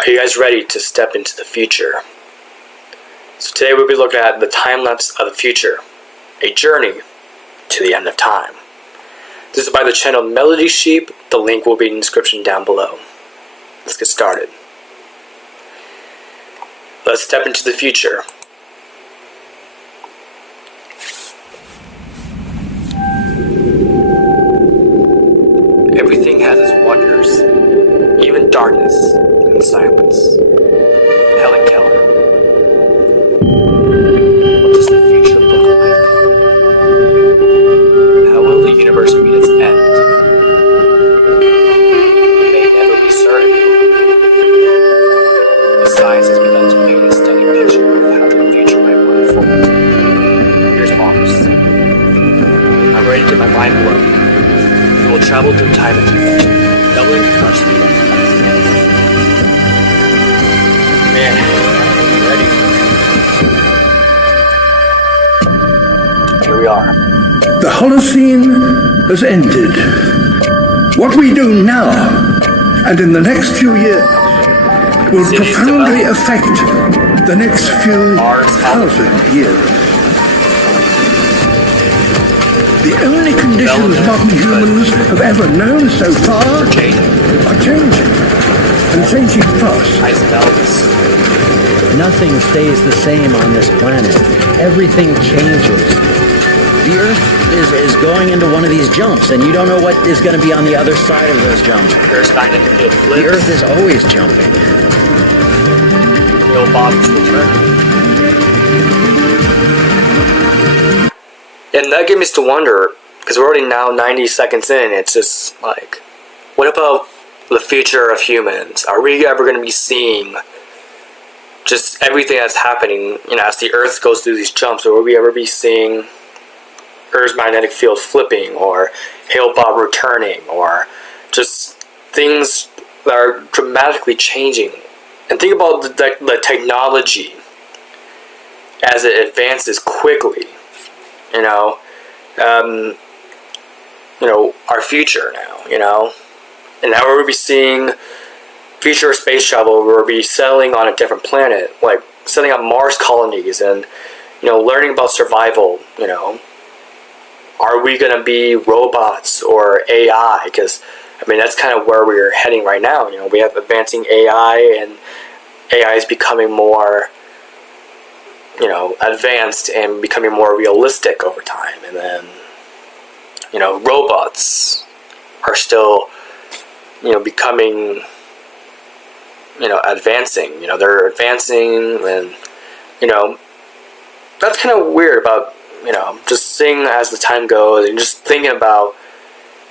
Are you guys ready to step into the future? So today we'll be looking at the time lapse of the future, a journey to the end of time. This is by the channel Melody Sheep. The link will be in the description down below. Let's get started. Let's step into the future. Everything has its wonders, even darkness and silence. Helen Keller. What does the future look like? How will the universe meet its end? It may never be certain. But science has begun to paint a stunning picture of how the future might unfold. Here's Mars. I'm ready to get my mind blown. We will travel through time and space, doubling our speed up. Man, I'm ready. Here we are. The Holocene has ended. What we do now, and in the next few years, will profoundly affect the next few thousand years. The only conditions modern humans have ever known so far are changing, and changing fast. I smell this. Nothing stays the same on this planet. Everything changes. The Earth is going into one of these jumps, and you don't know what is going to be on the other side of those jumps. Earth's magnetic field flips. The Earth is always jumping. Will Bob's return. And that gave me to wonder, because we're already now 90 seconds in, it's just like, what about the future of humans? Are we ever going to be seeing just everything that's happening, as the Earth goes through these jumps, or will we ever be seeing Earth's magnetic field flipping, or Hale-Bopp returning, or just things that are dramatically changing? And think about the technology as it advances quickly. Our future now, and now we'll be seeing future space travel. We'll be settling on a different planet, like setting up Mars colonies, and learning about survival. Are we gonna be robots or AI? Because that's kind of where we're heading right now. We have advancing AI, and AI is becoming more advanced and becoming more realistic over time. And then, robots are still, becoming, advancing. They're advancing, and, that's kind of weird about, just seeing as the time goes and just thinking about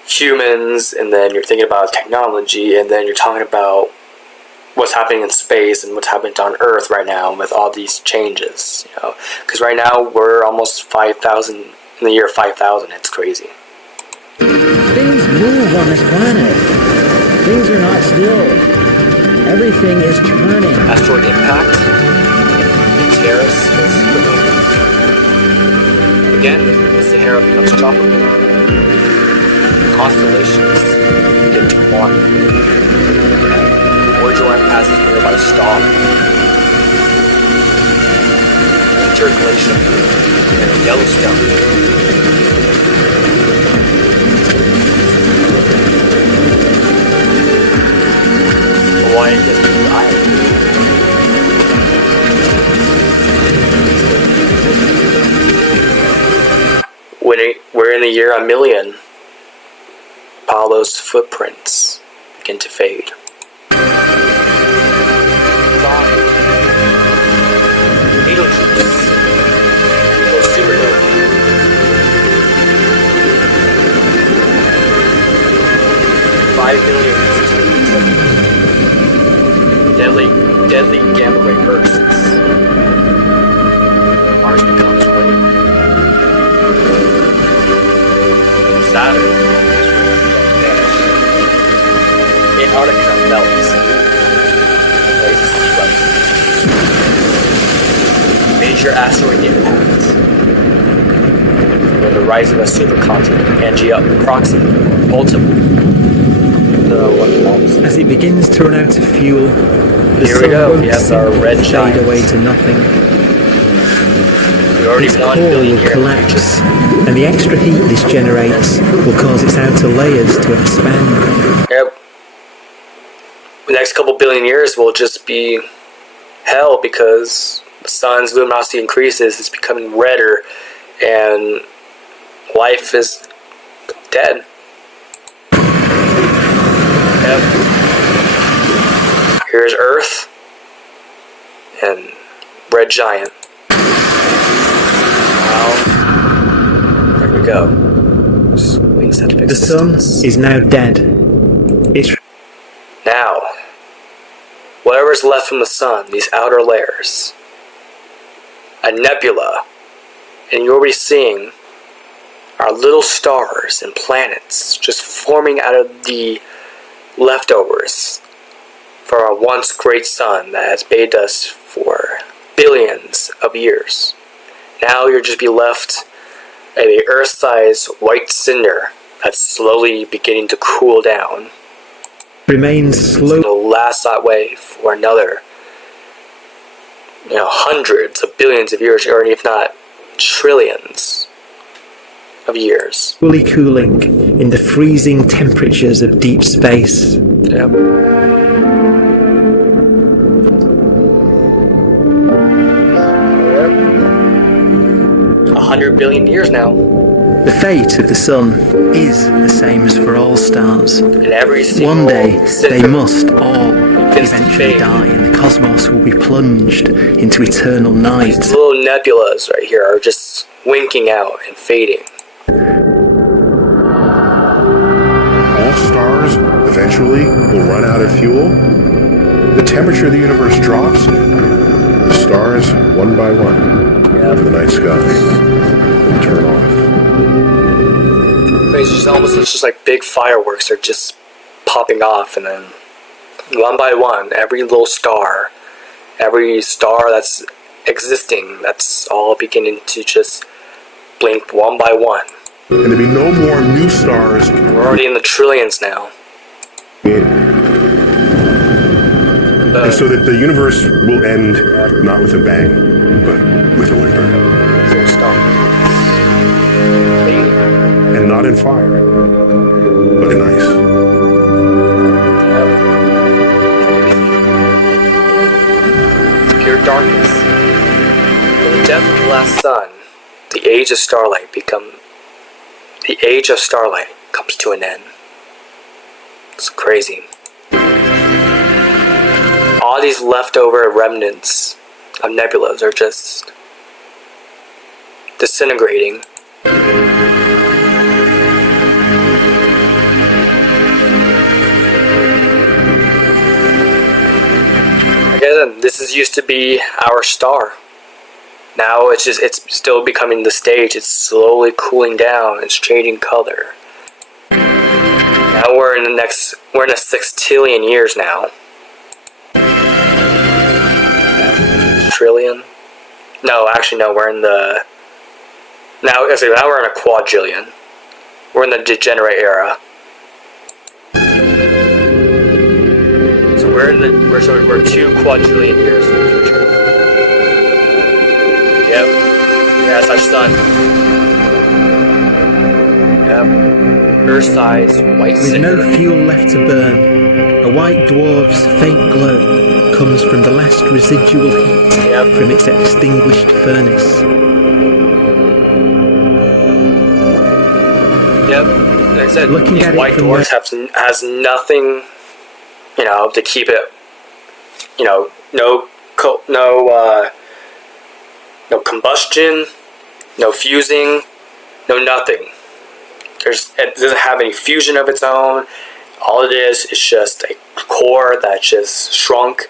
humans, and then you're thinking about technology, and then you're talking about what's happening in space and what's happening on Earth right now with all these changes, because right now we're almost 5,000 in the year 5,000. It's crazy. Things move on this planet. Things are not still. Everything is turning. Asteroid impact, Terrace, and supernova. Again, the Sahara becomes tropical. Constellations begin to wander. Voyager 1 passes nearby star. Interglacial and Yellowstone. Hawaii gets to the island. We're in the year 1,000,000. Apollo's footprints begin to fade. Beetlejuice or supernova. Deadly gamma ray bursts. Mars becomes red. Saturn is vanished. Antarctica melts. Places swept. Major asteroid impacts. And the rise of a supercontinent, Pangea Proxima, or Ultima. As it begins to run out of fuel, The Here we sun go. won't Yes, our simply red fade giant. away to nothing. We already Its won core billion will years. collapse, and the extra heat this generates will cause its outer layers to expand. Yep. The next couple billion years will just be hell because the sun's luminosity increases, it's becoming redder, and life is dead. Yep. Here's Earth and Red Giant. Now, there we go. Wings have to fix The sun distance. is now dead. It's Now, whatever's left from the sun, these outer layers, a nebula, and you're already seeing our little stars and planets just forming out of the leftovers for our once great sun that has bathed us for billions of years. Now you'll just be left a Earth-sized white cinder that's slowly beginning to cool down. remains slow. It'll last that way for another, hundreds of billions of years, or if not trillions of years. Slowly cooling in the freezing temperatures of deep space. Yep. 100 billion years now, The fate of the sun is the same as for all stars. and every single One day, they cinder must all begins to eventually fade. die, and the cosmos will be plunged into eternal night. These little nebulas right here are just winking out and fading. All stars eventually will run out of fuel. The temperature of the universe drops. The stars, one by one, in the night sky, will turn off. It's just like big fireworks are just popping off, and then one by one, every little star, every star that's existing, that's all beginning to just blink one by one. And there'll be no more new stars. We're already in the trillions now. And so that the universe will end not with a bang, but with a whimper. Little stars. Fading. And not in fire, but in ice. Yep. Pure darkness. With the death of the last sun, the age of starlight comes to an end. It's crazy. All these leftover remnants of nebulas are just disintegrating. Again, this used to be our star. Now it's still becoming the stage. It's slowly cooling down. It's changing color. Now we're in a 6 years now. Trillion? No, actually no, we're in the now we're in a quadrillion. We're in the degenerate era. So we're 2 quadrillion years in the future. Yep. Yeah, it's our sun. Yep. Earth-sized white With cinder. no fuel left to burn, a white dwarf's faint glow comes from the last residual heat from its extinguished furnace. Yep. Like I said, Looking these at it white from dwarfs has nothing, to keep it, no combustion, no fusing, no nothing. It doesn't have any fusion of its own. All it is just a core that just shrunk,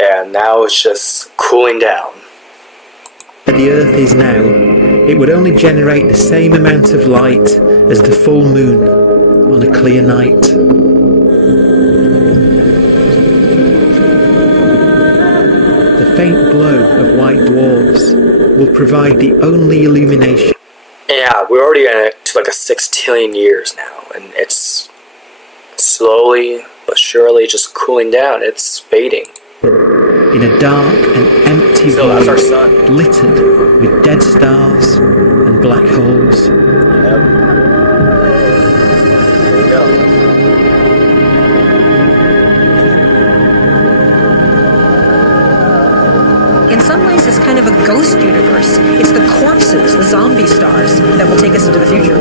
and now it's just cooling down. Where the Earth is now, it would only generate the same amount of light as the full moon on a clear night. The faint glow of white dwarfs will provide the only illumination. Yeah, we're already in to like a 6 trillion years now, and it's slowly but surely just cooling down. It's fading. in a dark and empty So that's our void sun. littered with dead stars and black holes. Yep. There we go. In some ways, it's kind of a ghost universe. It's the corpses, the zombie stars, that will take us into the future.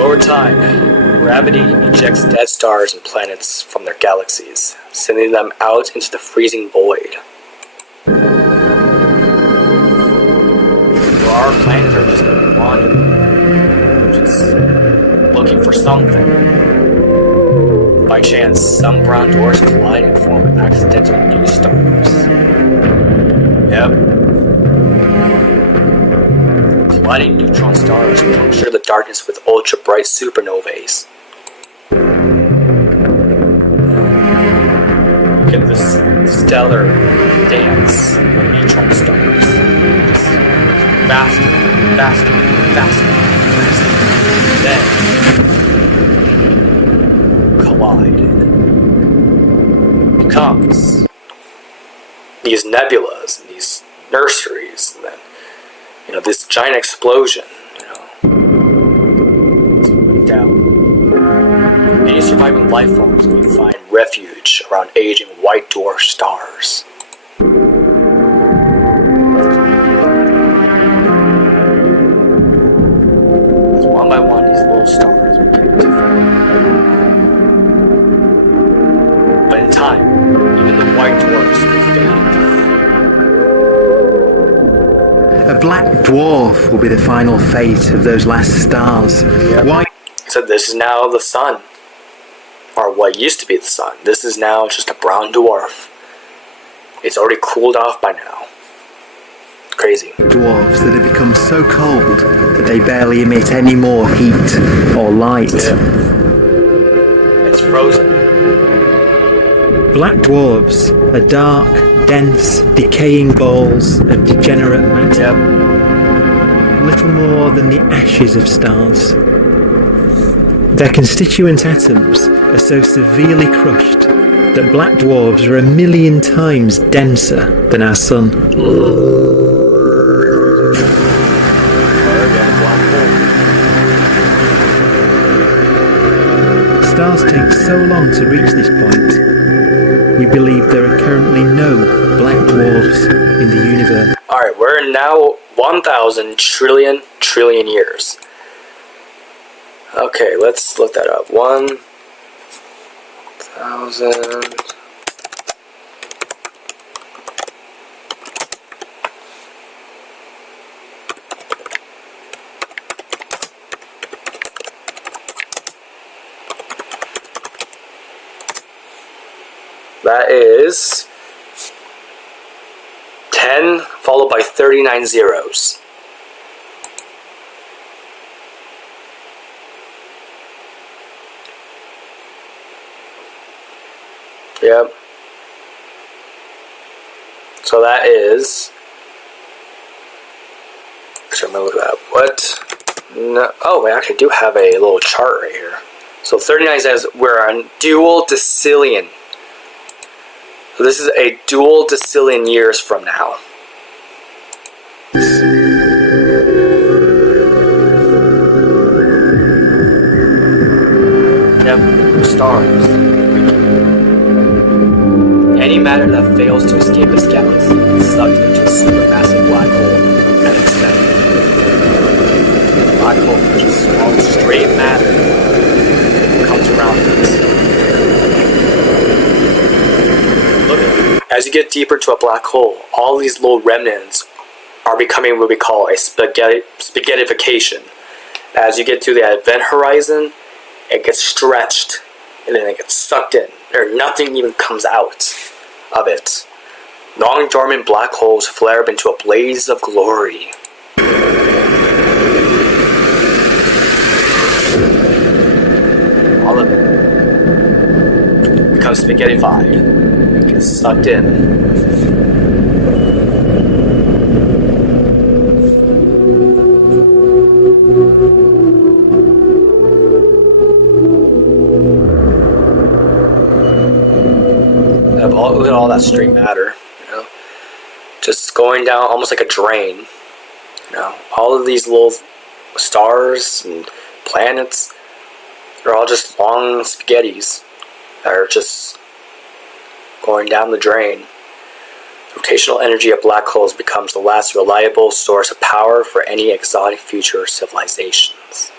Over time, gravity ejects dead stars and planets from their galaxies, sending them out into the freezing void. So our planets are just going to be wandering, just looking for something. By chance, some brown dwarfs collide and form accidental new stars. Yep. Colliding neutron stars puncture the darkness with ultra-bright supernovae. Get this stellar dance of neutron stars. Just faster, faster, faster, faster. Then collide. It becomes these nebulas and these nurseries, and then this giant explosion, it's moving down. Any surviving life forms will find refuge around aging white dwarf stars. One by one, these little stars begin to fade. But in time, even the white dwarfs will fade and die. A black dwarf will be the final fate of those last stars. Yep. Why? So this is now the sun. Or what used to be the sun. This is now just a brown dwarf. It's already cooled off by now. Crazy. Dwarves that have become so cold that they barely emit any more heat or light. Yeah. It's frozen. Black dwarves are dark, dense, decaying balls of degenerate matter. Yep. Little more than the ashes of stars. Their constituent atoms are so severely crushed that black dwarves are 1,000,000 times denser than our sun. Stars take so long to reach this point, we believe there are currently no black dwarfs in the universe. Alright, we're now 1,000 trillion years. Okay, let's look that up. 1,000. That is 10 followed by 39 zeros. Yep. So that is. Actually, I'm gonna look that up. What? No. Oh, we actually do have a little chart right here. So 39 says we're on dual decillion. So this is a dual decillion years from now. Yep, stars. Any matter that fails to escape its galaxy is sucked into a supermassive black hole at its center. The black hole, which is all straight matter, comes around it. Look at it. As you get deeper into a black hole, all these little remnants are becoming what we call a spaghettification. As you get to the event horizon, it gets stretched, and then it gets sucked in, or nothing even comes out of it. Long dormant black holes flare up into a blaze of glory. All of it becomes spaghettified. It gets sucked in. stream matter, just going down almost like a drain. All of these little stars and planets, they're all just long spaghettis that are just going down the drain. Rotational energy of black holes becomes the last reliable source of power for any exotic future civilizations.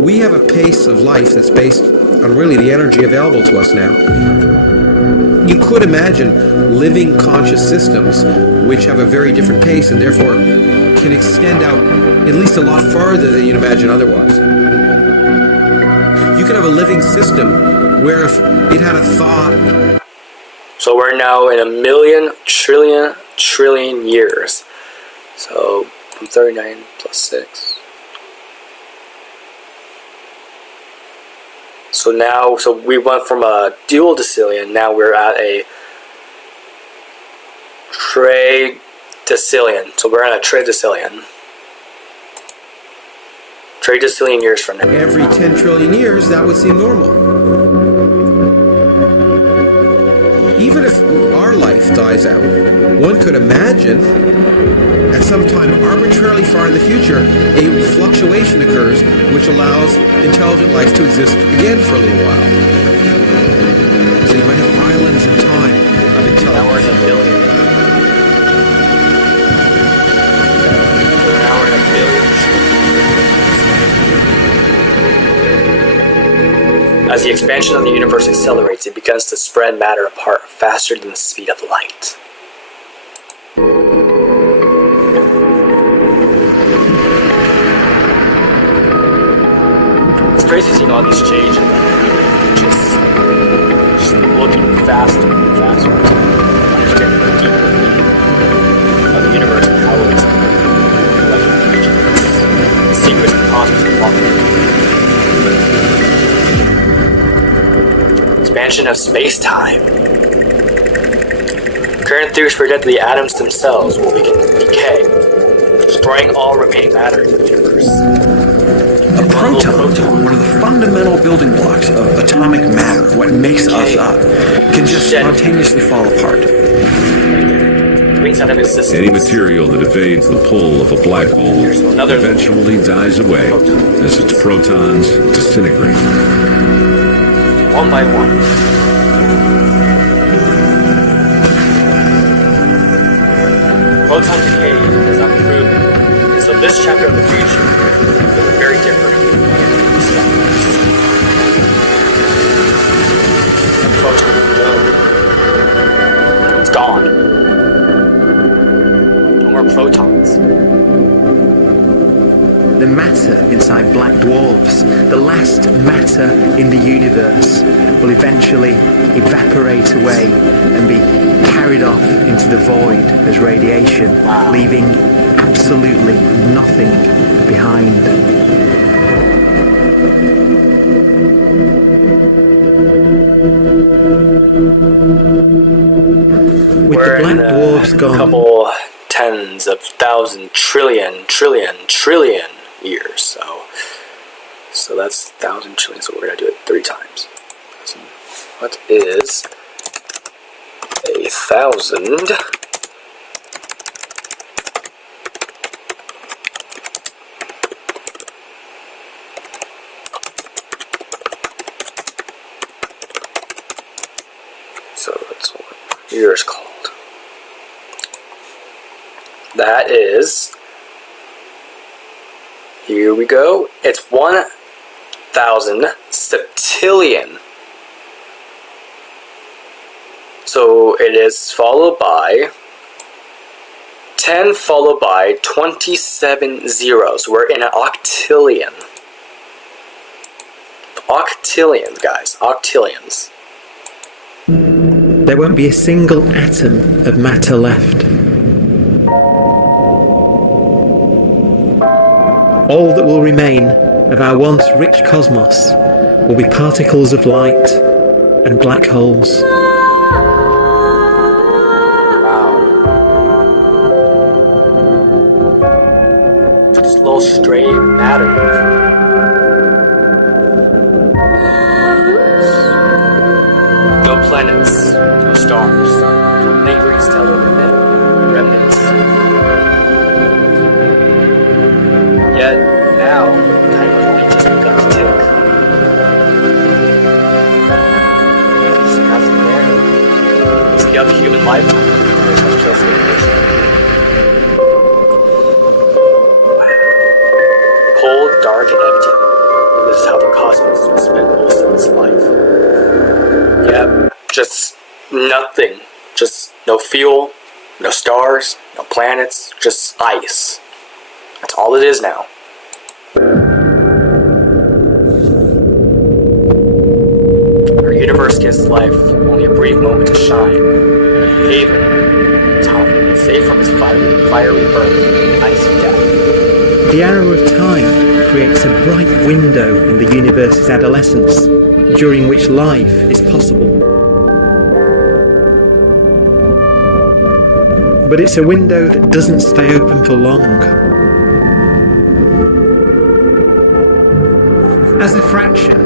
We have a pace of life that's based on really the energy available to us now. You could imagine living conscious systems which have a very different pace and therefore can extend out at least a lot farther than you'd imagine otherwise. You could have a living system where if it had a thought... So we're now in 1,000,000 trillion years. So 39 plus 6. So we went from a dual decillion, now we're at a tridecillion. So we're at a tridecillion. Tridecillion years from now. Every 10 trillion years, that would seem normal. Even if our life dies out, one could imagine at some time arbitrarily far in the future, a fluctuation occurs which allows intelligent life to exist again for a little while. So you might have islands in time of intelligence. Now we're in 1,000,000,000. Now we're in 1,000,000,000. As the expansion of the universe accelerates, it begins to spread matter apart faster than the speed of light. It's crazy seeing all these changes that happen, just looking faster and faster to understand the deeper meaning of the universe and how it's like the future. The secrets and cosmos of walking. Expansion of space-time. Current theories predict that the atoms themselves will begin to decay, destroying all remaining matter in the universe. A proton, one of the fundamental building blocks of atomic matter, what makes us up, can just spontaneously fall apart. Any material that evades the pull of a black hole eventually dies away as its protons disintegrate. One by one. Proton decay is unproven, so this chapter of the future is very different. And proton, it's gone. No more protons. The matter inside black dwarfs, the last matter in the universe, will eventually evaporate away and be carried off into the void as radiation, leaving absolutely nothing behind. With We're the black dwarfs a gone, couple tens of thousand trillion years. So that's 1,000 trillion. So we're gonna do it 3 times. So what is 1,000? So that's what year is called. That is, here we go, it's 1,000 septillion. So it is followed by 10 followed by 27 zeros. We're in an octillion. Octillions, guys, octillions. there won't be a single atom of matter left. All that will remain of our once rich cosmos will be particles of light and black holes. Wow. straight matter. No planets, no stars, no lingering stellar remnants. Yet now, time has only just begun to tick. There's nothing there. It's the human life. There's no just elimination. Cold, dark, and empty. This is how the cosmos will spend most of its life. Yep, just nothing. Just no fuel, no stars, no planets, just ice. That's all it is now. Our universe gives life only a brief moment to shine. A haven in time, safe from its fiery birth, icy death. The arrow of time creates a bright window in the universe's adolescence, during which life is possible. But it's a window that doesn't stay open for long. As a fraction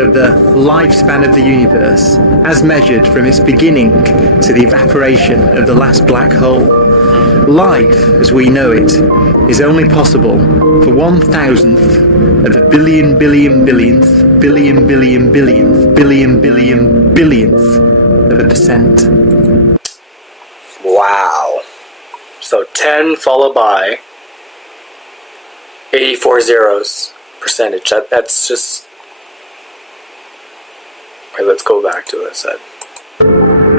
of the lifespan of the universe, as measured from its beginning to the evaporation of the last black hole, life, as we know it, is only possible for 1,000th of a billion billion billionth billion billion billionth billion billion billionth of a percent. Wow. So 10 followed by 84 zeros percentage. That's just... Alright, let's go back to what I said.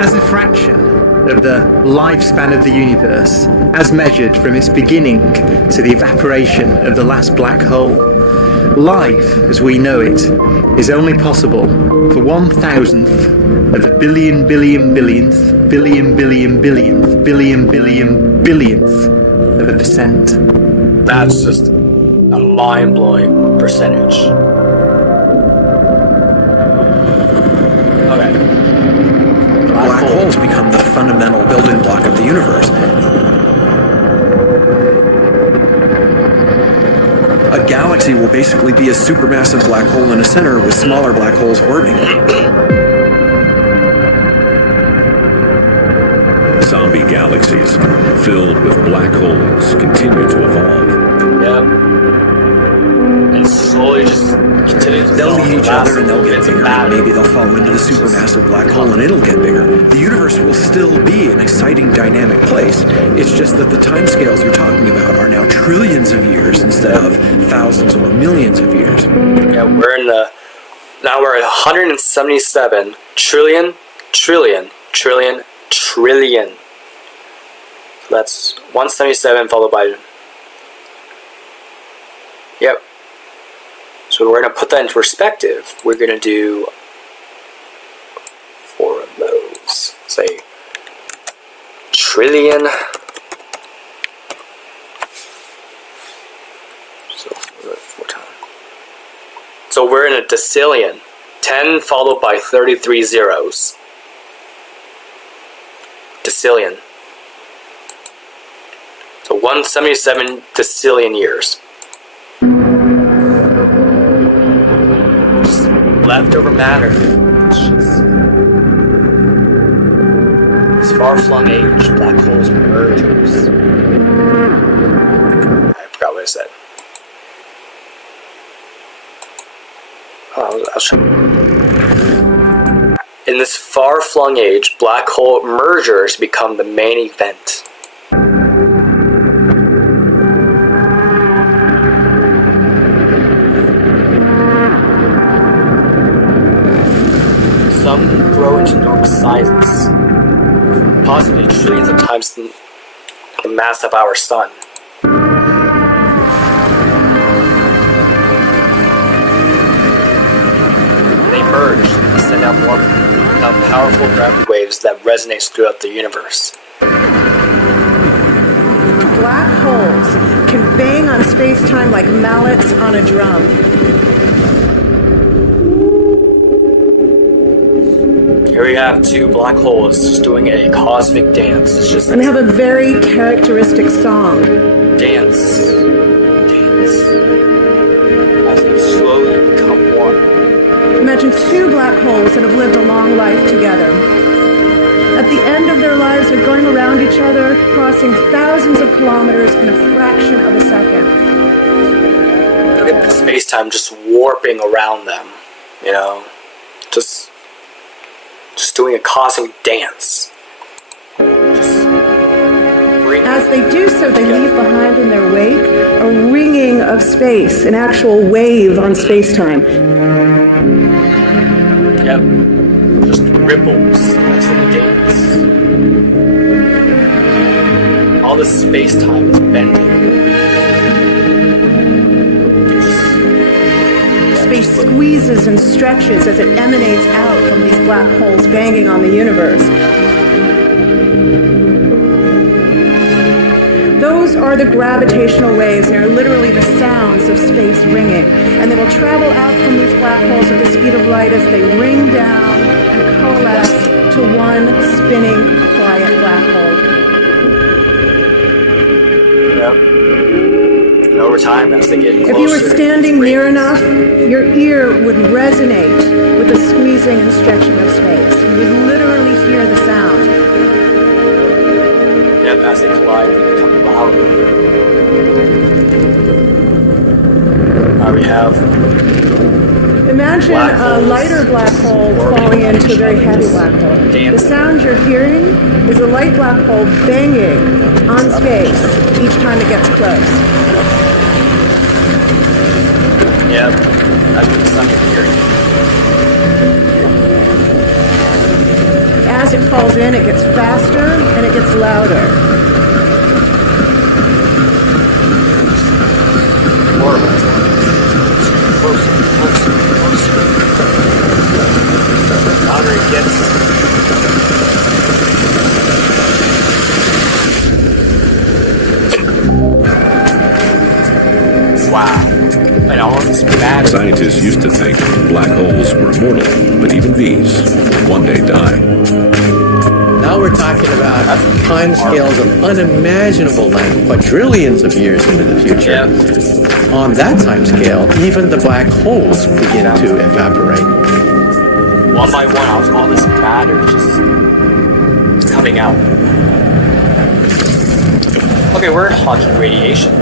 As a fraction of the lifespan of the universe, as measured from its beginning to the evaporation of the last black hole, life, as we know it, is only possible for 1,000th of a billion billion billionth billion billion billionth billion billion billionth of a percent. That's just a mind-blowing percentage. Okay. Black holes become the fundamental building block of the universe. A galaxy will basically be a supermassive black hole in a center with smaller black holes orbiting it. Zombie galaxies filled with black holes continue to evolve. Yep. And slowly just continue to They'll meet each other and they'll get bits of bigger. matter. Maybe they'll fall into the supermassive black hole and it'll get bigger. The universe will still be an exciting, dynamic place. It's just that the timescales you're talking about are now trillions of years instead of thousands or millions of years. Yeah, now we're at 177 trillion. So that's 177 followed by... Yep. So we're going to put that into perspective. We're going to do 4 of those. Say trillion. So 4 times. So we're in a decillion. 10 followed by 33 zeros. Decillion. So 177 decillion years. Just leftover matter. This far-flung age, black holes were mergers. I forgot what I said. I'll show you. In this far-flung age, black hole mergers become the main event. Some grow into enormous sizes, possibly trillions of times the mass of our sun. They merge and send out more powerful gravity waves that resonates throughout the universe. Black holes can bang on space-time like mallets on a drum. Here we have 2 black holes just doing a cosmic dance. It's just And they have a very characteristic song. dance. together. At the end of their lives, they're going around each other, crossing thousands of kilometers in a fraction of a second. Look at space-time just warping around them, you know? Just doing a cosmic dance. As they do so, they leave behind in their wake a ringing of space, an actual wave on space-time. Yep. Just ripples as they dance. All the space-time is bending. Space squeezes and stretches as it emanates out from these black holes banging on the universe. Those are the gravitational waves. They're literally the sounds of space ringing. And they will travel out from these black holes at the speed of light as they ring down and coalesce to one spinning, quiet black hole. Yep. And over time, as they get closer... If you were standing near enough, your ear would resonate with the squeezing and stretching of space. You would literally hear the sound. Yep, as they collide, they become louder. We have... Imagine a lighter black hole falling into a very heavy black hole. The sound you're hearing is a light black hole banging on space each time it gets close. Yep, that's what the sun is hearing. As it falls in, it gets faster and it gets louder. Louder it gets. Wow. And all this matter. Scientists used to think black holes were immortal, but even these will one day die. Now we're talking about time scales of unimaginable length, quadrillions of years into the future. Yep. On that time scale, even the black holes begin to evaporate. One by one, all this matter just coming out. Okay, we're talking radiation.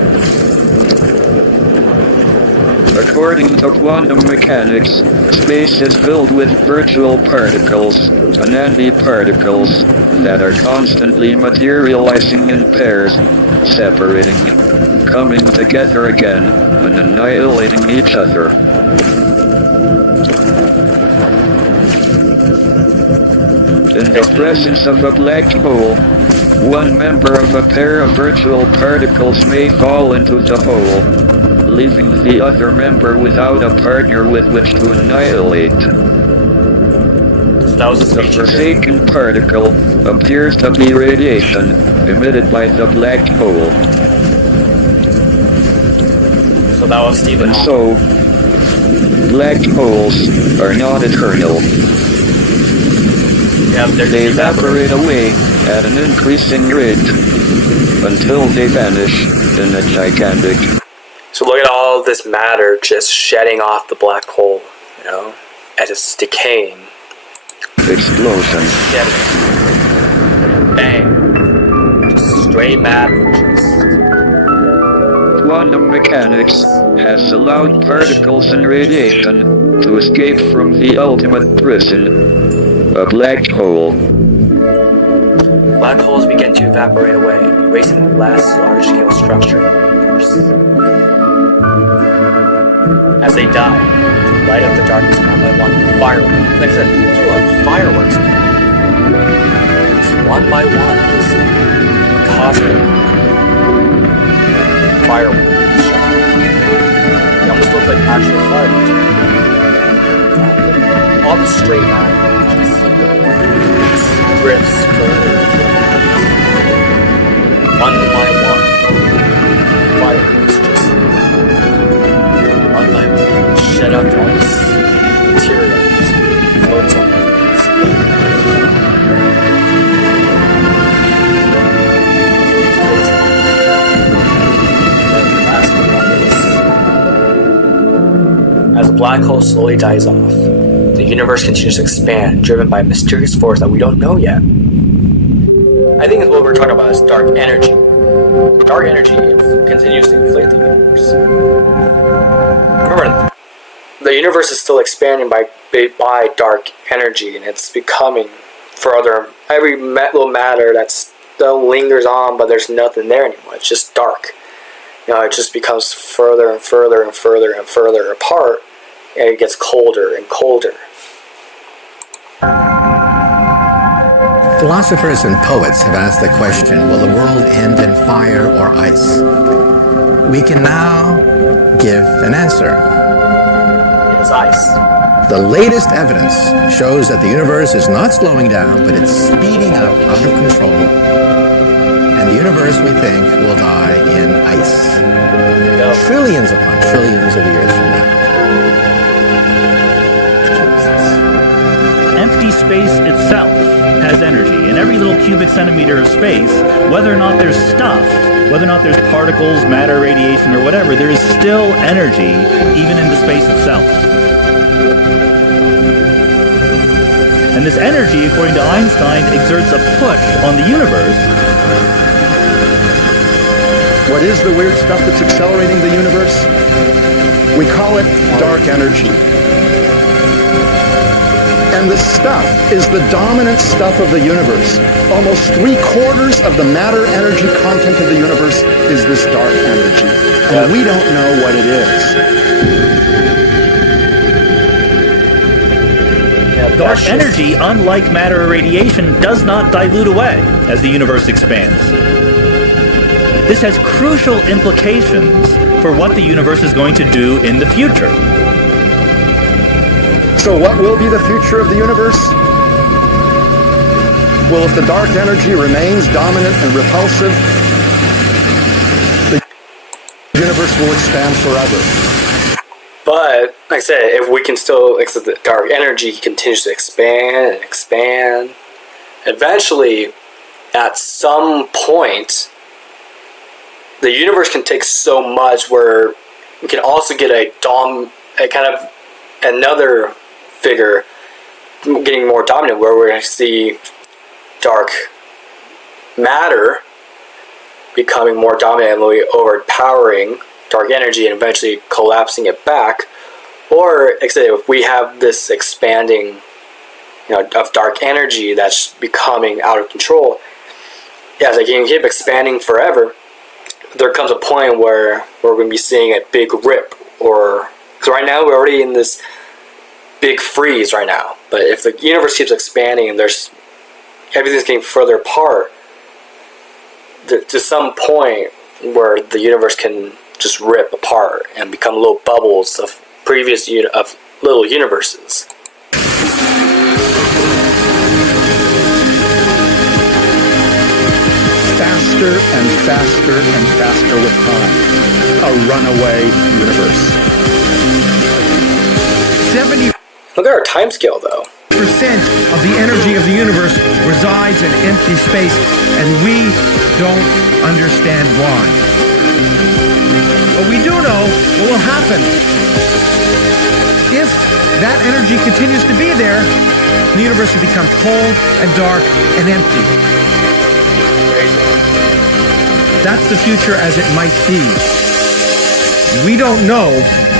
According to quantum mechanics, space is filled with virtual particles and antiparticles that are constantly materializing in pairs, separating, coming together again, and annihilating each other. In the presence of a black hole, one member of a pair of virtual particles may fall into the hole, leaving the other member without a partner with which to annihilate. The forsaken particle appears to be radiation emitted by the black hole. So that was Stephen And so, black holes are not eternal. Yeah, they evaporate away at an increasing rate until they vanish in a gigantic... So look at all this matter just shedding off the black hole, you know, as it's decaying. explosion. Yeah. Bang. Just straight matter. Quantum mechanics has allowed particles and radiation to escape from the ultimate prison, a black hole. Black holes begin to evaporate away, erasing the last large-scale structure in the universe. As they die, they light up the darkness one by one with fireworks. Like I said, these are like fireworks. Just one by one, just cosmic fireworks. They almost look like actual fireworks. All the straight line just drifts further and further. One by one, fireworks just one by one shed up all this material that just floats on the As the black hole slowly dies off, the universe continues to expand, driven by a mysterious force that we don't know yet. I think what we're talking about is dark energy. Dark energy continues to inflate the universe. Remember, the universe is still expanding by dark energy, and it's becoming further. Every little matter that still lingers on, but there's nothing there anymore. It's just dark. It just becomes further and further and further and further apart, and it gets colder and colder. Philosophers and poets have asked the question, will the world end in fire or ice? We can now give an answer. It is ice. The latest evidence shows that the universe is not slowing down, but it's speeding up out of control. And the universe, we think, will die in ice. Trillions upon trillions of years from now. Empty space itself has energy. In every little cubic centimeter of space, whether or not there's stuff, whether or not there's particles, matter, radiation, or whatever, there is still energy even in the space itself. And this energy, according to Einstein, exerts a push on the universe. What is the weird stuff that's accelerating the universe? We call it dark energy. And the stuff is the dominant stuff of the universe. Almost 3/4 of the matter-energy content of the universe is this dark energy. And we don't know what it is. Dark energy, unlike matter or radiation, does not dilute away as the universe expands. This has crucial implications for what the universe is going to do in the future. So what will be the future of the universe? Well, if the dark energy remains dominant and repulsive, the universe will expand forever. But, like I said, if we can still, like the dark energy continues to expand and expand, eventually, at some point, the universe can take so much where we can also get a kind of another figure getting more dominant, where we're going to see dark matter becoming more dominantly overpowering dark energy and eventually collapsing it back. Or, like I said, if we have this expanding, of dark energy that's becoming out of control, as it can keep expanding forever, there comes a point where we're going to be seeing a big rip, or because right now we're already in this big freeze right now. But if the universe keeps expanding and everything's getting further apart, to some point where the universe can just rip apart and become little bubbles of of little universes. Faster and faster and faster with time. A runaway universe. 70% Look at our time scale, though. of the energy of the universe resides in empty space, and we don't understand why. But we do know what will happen. If that energy continues to be there, the universe will become cold and dark and empty. That's the future as it might be. We don't know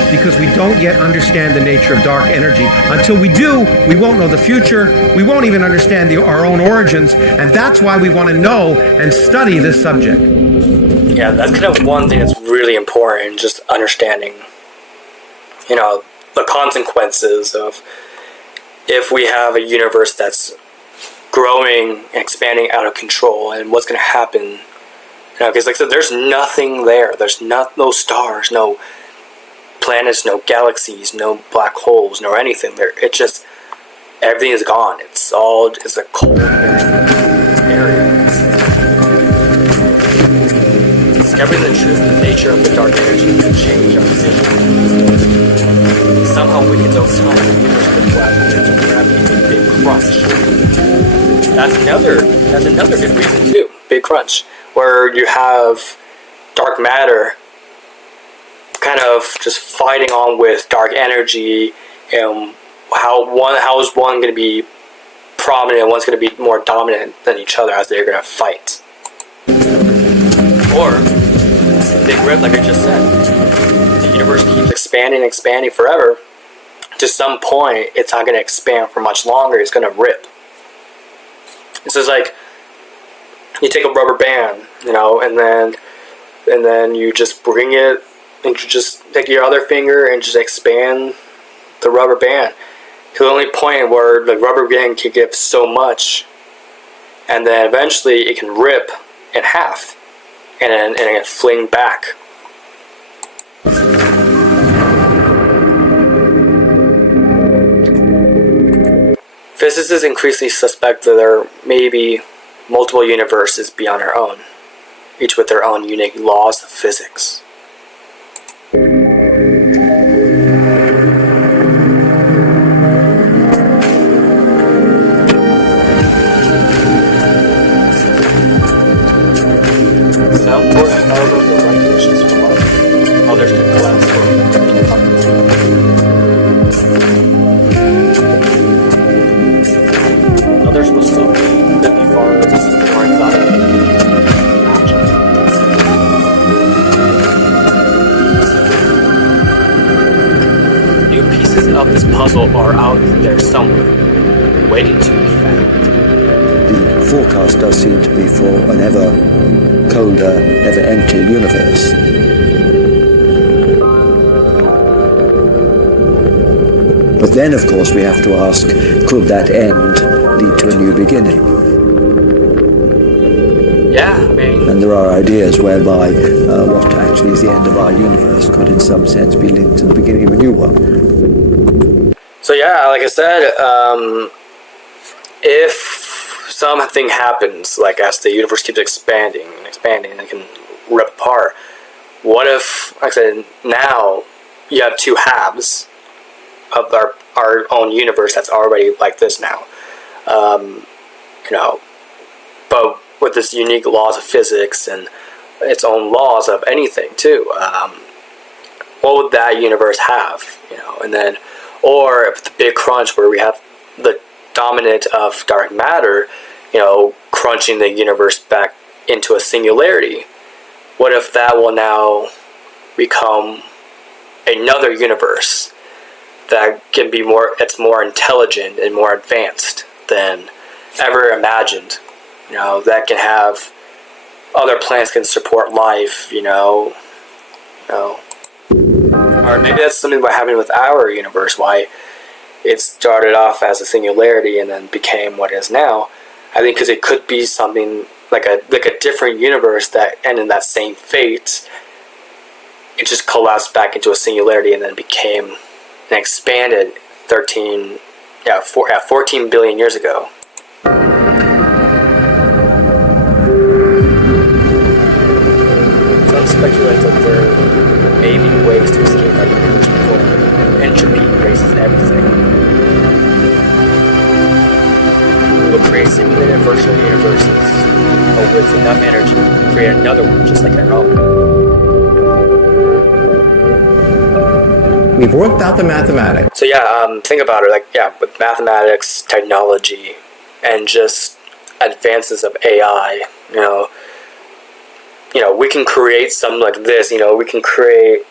because we don't yet understand the nature of dark energy. Until we do, we won't know the future. We won't even understand our own origins. And that's why we want to know and study this subject. Yeah, that's kind of one thing that's really important, just understanding, the consequences of if we have a universe that's growing and expanding out of control, and what's going to happen. Because like I said, there's nothing there. There's no stars, no planets, no galaxies, no black holes, no anything there. It's just, everything is gone. It's a cold area. Discovering the nature of the dark energy could change our decision. Somehow weakens over time. The gravity in Big Crunch. That's another good reason too. Big Crunch, where you have dark matter kind of just fighting on with dark energy, and how is one going to be prominent and one's going to be more dominant than each other as they're going to fight. Or Big Rip, like I just said, the universe keeps expanding and expanding forever. To some point, it's not going to expand for much longer. It's going to rip. It's just like you take a rubber band, you know, and then you just bring it, and you just take your other finger and just expand the rubber band to the only point where the rubber band can give so much, and then eventually it can rip in half, and then it fling back. Physicists increasingly suspect that there may be multiple universes beyond our own, each with their own unique laws of physics. Some work, however, the right conditions for life. Others can collapse or others will still be far more exotic. New pieces of this puzzle are out there somewhere, waiting to be found. The forecast does seem to be for an ever colder, ever emptier universe. But then, of course, we have to ask, could that end lead to a new beginning? Yeah, I mean... And there are ideas whereby what actually is the end of our universe could in some sense be linked to the beginning of a new one. So yeah, like I said, if something happens, like as the universe keeps expanding and expanding and can rip apart, what if, like I said, now you have two halves of our own universe that's already like this now, you know, but with this unique laws of physics and its own laws of anything too, what would that universe have, you know? And then, or if the big crunch where we have the dominant of dark matter, you know, crunching the universe back into a singularity, what if that will now become another universe that can be more, it's more intelligent and more advanced than ever imagined, you know, that can have other planets can support life, you know, or maybe that's something what happened with our universe, why it started off as a singularity and then became what it is now. I think because it could be something like a different universe that ended that same fate. It just collapsed back into a singularity and then became and expanded 14 billion years ago. Some speculate that there may be ways to escape our universe before entropy erases everything. We'll create simulated virtual universes, or with enough energy, create another one just like our own. We've worked out the mathematics. So yeah, think about it, like, yeah, with mathematics, technology, and just advances of AI, you know, we can create something like this, you know, we can create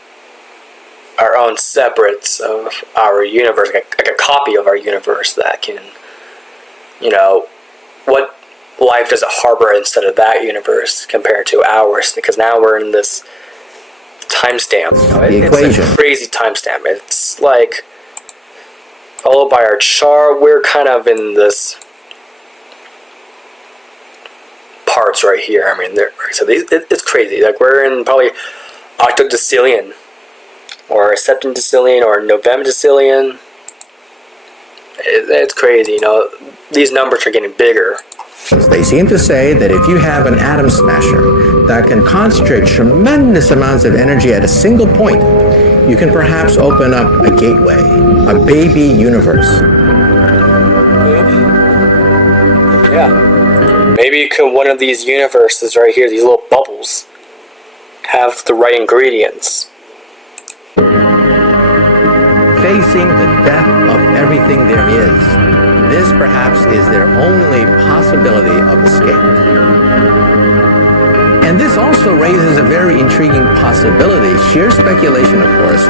our own separates of our universe, like a copy of our universe that can, you know, what life does it harbor instead of that universe compared to ours? Because now we're in this timestamp. You know, it's a crazy timestamp. It's like followed by our chart. We're kind of in this parts right here. I mean, it's crazy. Like we're in probably octodecillion, or septendecillion, or novemdecillion. It's crazy. You know, these numbers are getting bigger. They seem to say that if you have an atom smasher that can concentrate tremendous amounts of energy at a single point, you can perhaps open up a gateway, a baby universe. Yeah. Maybe could one of these universes right here, these little bubbles, have the right ingredients facing the death of everything there is. This perhaps is their only possibility of escape. And this also raises a very intriguing possibility, sheer speculation of course,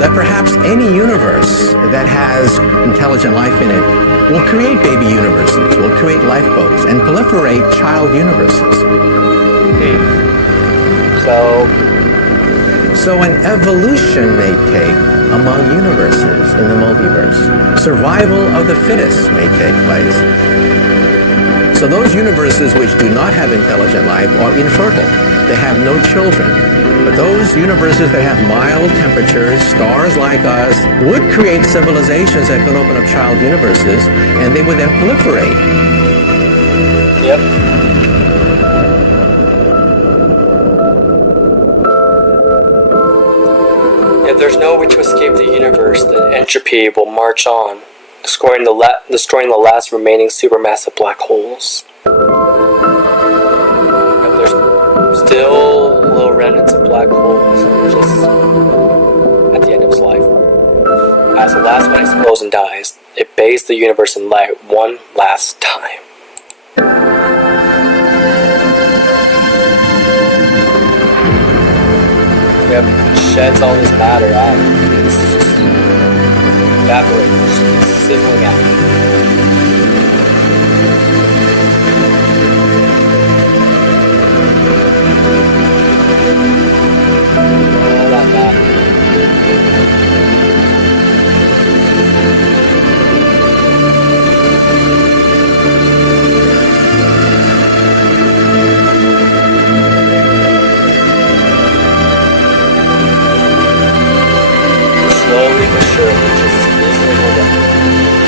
that perhaps any universe that has intelligent life in it will create baby universes, will create lifeboats, and proliferate child universes. So an evolution may take among universes in the multiverse. Survival of the fittest may take place. So those universes which do not have intelligent life are infertile. They have no children. But those universes that have mild temperatures, stars like us, would create civilizations that could open up child universes, and they would then proliferate. Yep. If there's no way to escape the universe, then entropy will march on, destroying the last remaining supermassive black holes. And there's still little remnants of black holes just at the end of its life. As the last one explodes and dies, it bathes the universe in light one last time. Yep, it sheds all this matter out. It's just evaporating, it's sizzling out. All that matter. Slowly but surely, just fizzling away.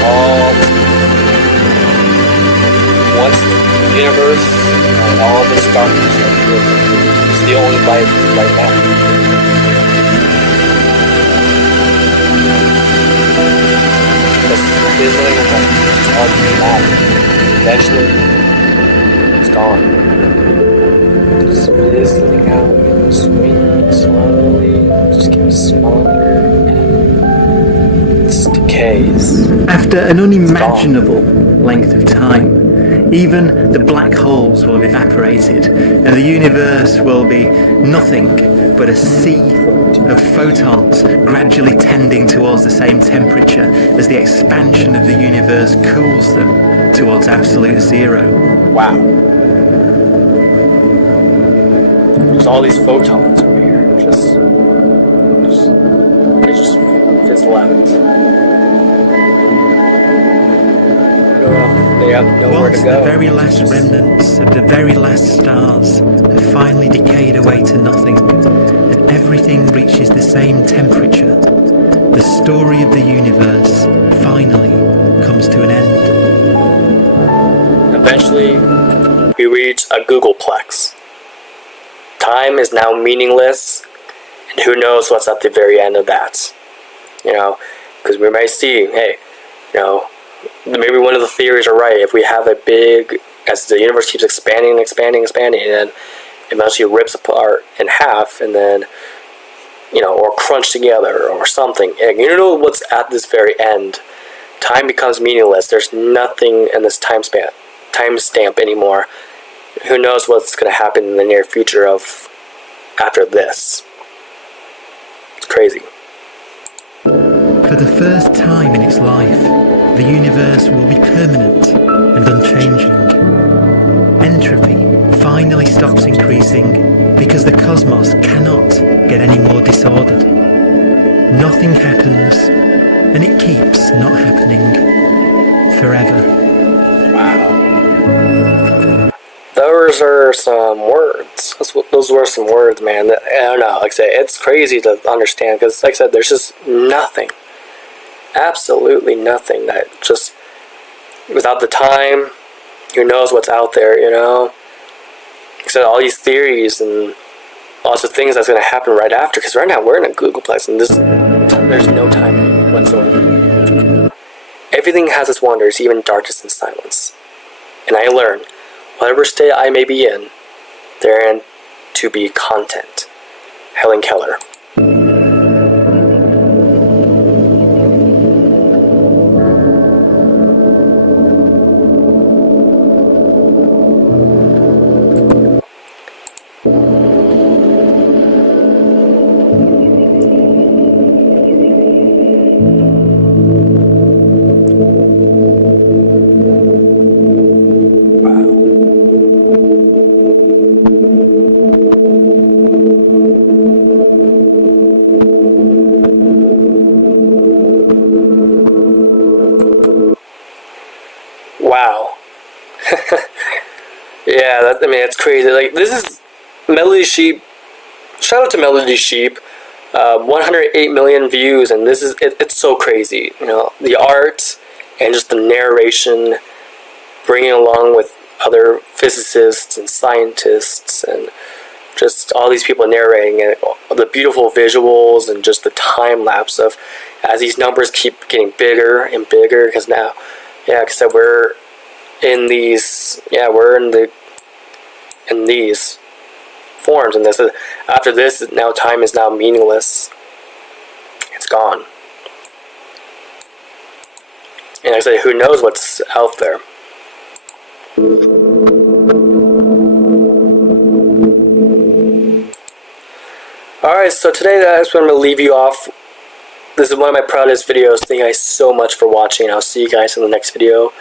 All this. Once the universe and all this darkness are clear, it's the only light right now. Just fizzling away. All the matter. Eventually, it's gone. Just fizzling out, swinging slowly, just getting smaller. Decays. After an unimaginable length of time, even the black holes will have evaporated, and the universe will be nothing but a sea of photons gradually tending towards the same temperature as the expansion of the universe cools them towards absolute zero. Wow. There's all these photons over here, they just fizzle out. They have nowhere Once to go. the very last remnants of the very last stars have finally decayed away to nothing, and everything reaches the same temperature, the story of the universe finally comes to an end. Eventually, we reach a Googleplex. Time is now meaningless, and who knows what's at the very end of that. You know, because we might see, hey, you know, maybe one of the theories are right. If we have a big, as the universe keeps expanding and expanding and expanding, and then eventually rips apart in half, and then, you know, or crunched together or something. And you know what's at this very end? Time becomes meaningless. There's nothing in this time stamp anymore. Who knows what's going to happen in the near future of after this? It's crazy. For the first time in its life, the universe will be permanent and unchanging. Entropy finally stops increasing because the cosmos cannot get any more disordered. Nothing happens, and it keeps not happening forever. Wow. Those are some words. Those were some words, man. I don't know. Like I say, it's crazy to understand because, like I said, there's just nothing. Absolutely nothing. That just, without the time, who knows what's out there, you know? Like I said, all these theories and lots of things that's going to happen right after. Because right now we're in a Googleplex and there's no time whatsoever. Everything has its wonders, even darkness and silence. And I learn, whatever state I may be in, therein to be content. Helen Keller. Wow. Yeah, I mean, it's crazy. Like, this is Melody Sheep. Shout out to Melody Sheep. 108 million views, and this is it's so crazy. You know, the art and just the narration, bringing along with other physicists and scientists and just all these people narrating it, the beautiful visuals and just the time lapse of as these numbers keep getting bigger and bigger, because now, yeah, like I said, we're in these, yeah, we're in these forms, and this is, after this, now time is now meaningless. It's gone. And like I said, who knows what's out there. Alright, so today that's where I'm going to leave you off. This is one of my proudest videos. Thank you guys so much for watching. I'll see you guys in the next video.